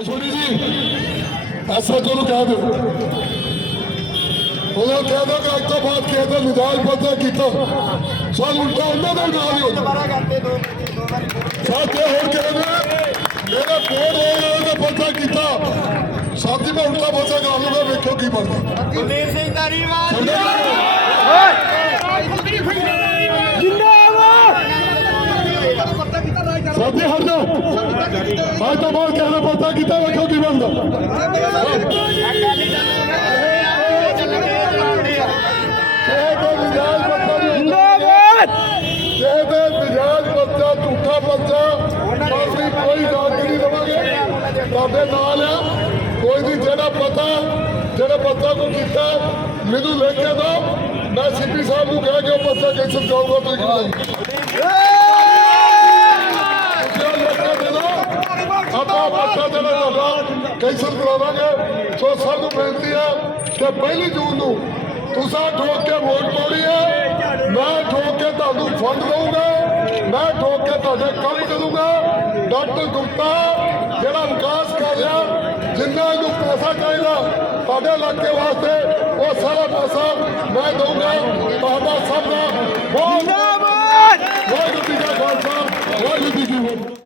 ਅਸ਼ਵਨੀ ਜੀ ਐਸਐਚਓ ਨੂੰ ਕਹਿ ਦਿਓ। ਉਹਨਾਂ ਕਹਿ ਦਿਓ ਕਿ ਅੱਜ ਤੋਂ ਬਾਅਦ ਕਿਸੇ ਦਾ ਨਿਦਾਨ ਪਤਾ ਕੀਤਾ। ਸਾਨੂੰ ਉਲਟਾ ਉਹਨਾਂ ਦਾ ਨਾਲ ਹੀ ਹੋ ਦੁਬਾਰਾ ਕਰਦੇ ਦੋ ਦੋ ਵਾਰੀ ਸਾਥੇ ਹੋਰ ਕਹਿੰਦੇ ਮੇਰਾ ਕੋਡ ਹੋ ਗਿਆ ਉਹਦਾ ਪਤਾ ਕੀਤਾ। ਸਾਥੀ ਮੈਂ ਉਲਟਾ ਪਤਾ ਕਰ ਲੂਗਾ ਵੇਖੋ ਕੀ ਬਣਦਾ। ਕੁਲਦੀਪ ਸਿੰਘ ਧਾਰੀਵਾਲ। ਸਮਝੇ ਸਾਥੀ ਹਟ ਜਾਓ ਅੱਜ ਤੋਂ ਬਾਅਦ ਕਿਸੇ ਦਾ ਪਤਾ ਕੀਤਾ ਵੇਖੋ ਕੀ ਬਣਦਾ ਇਹ ਕੋਈ ਨਿਜਾਜ਼ ਬੱਚਾ ਨਹੀਂ ਜਿੰਦਾਬਾਦ ਇਹ ਤੇ ਨਿਜਾਜ਼ ਬੱਚਾ ਝੂਠਾ ਬੱਚਾ ਅਸੀਂ ਕੋਈ ਦਾਗ ਨਹੀਂ ਦੇਵਾਂਗੇ ਤੁਹਾਡੇ ਨਾਲ ਆ ਕੋਈ ਨਹੀਂ ਜਿਹੜਾ ਪਤਾ ਜਿਹੜਾ ਬੱਚਾ ਨੂੰ ਕੀਤਾ ਮੈਨੂੰ ਲੈ ਕੇ ਦਿਓ ਮੈਂ ਸੀਪੀ ਸਾਹਿਬ ਨੂੰ ਕਹਿ ਕੇ ਉਹ ਬੱਚਾ ਕੈਂਸਲ ਕਰਾਉਂਗਾ ਤੁਸੀਂ ਆਪਾਂ ਬੱਚਾ ਜਿਹੜਾ ਤੁਹਾਡਾ ਕੈਂਸਲ ਕਰਾਵਾਂਗੇ ਸੋ ਸਭ ਨੂੰ ਬੇਨਤੀ ਹੈ ਕਿ ਪਹਿਲੀ ਜੂਨ ਨੂੰ ਤੁਸੀਂ ਠੋਕ ਕੇ ਵੋਟ ਪਾਉਣੀ ਹੈ। ਮੈਂ ਠੋਕ ਕੇ ਤੁਹਾਨੂੰ ਫੰਡ ਦਊਂਗਾ। ਮੈਂ ਠੋਕ ਕੇ ਤੁਹਾਡੇ ਕੰਮ ਕਰੂੰਗਾ। ਡਾਕਟਰ ਗੁਪਤਾ, ਜਿਹੜਾ ਵਿਕਾਸ ਕਰ ਰਿਹਾ, ਜਿੰਨਾ ਨੂੰ ਪੈਸਾ ਚਾਹੀਦਾ ਤੁਹਾਡੇ ਇਲਾਕੇ ਵਾਸਤੇ, ਉਹ ਸਾਰਾ ਪੈਸਾ ਮੈਂ ਦਊਂਗਾ। ਤੁਹਾਡਾ ਸਭ ਦਾ ਬਹੁਤ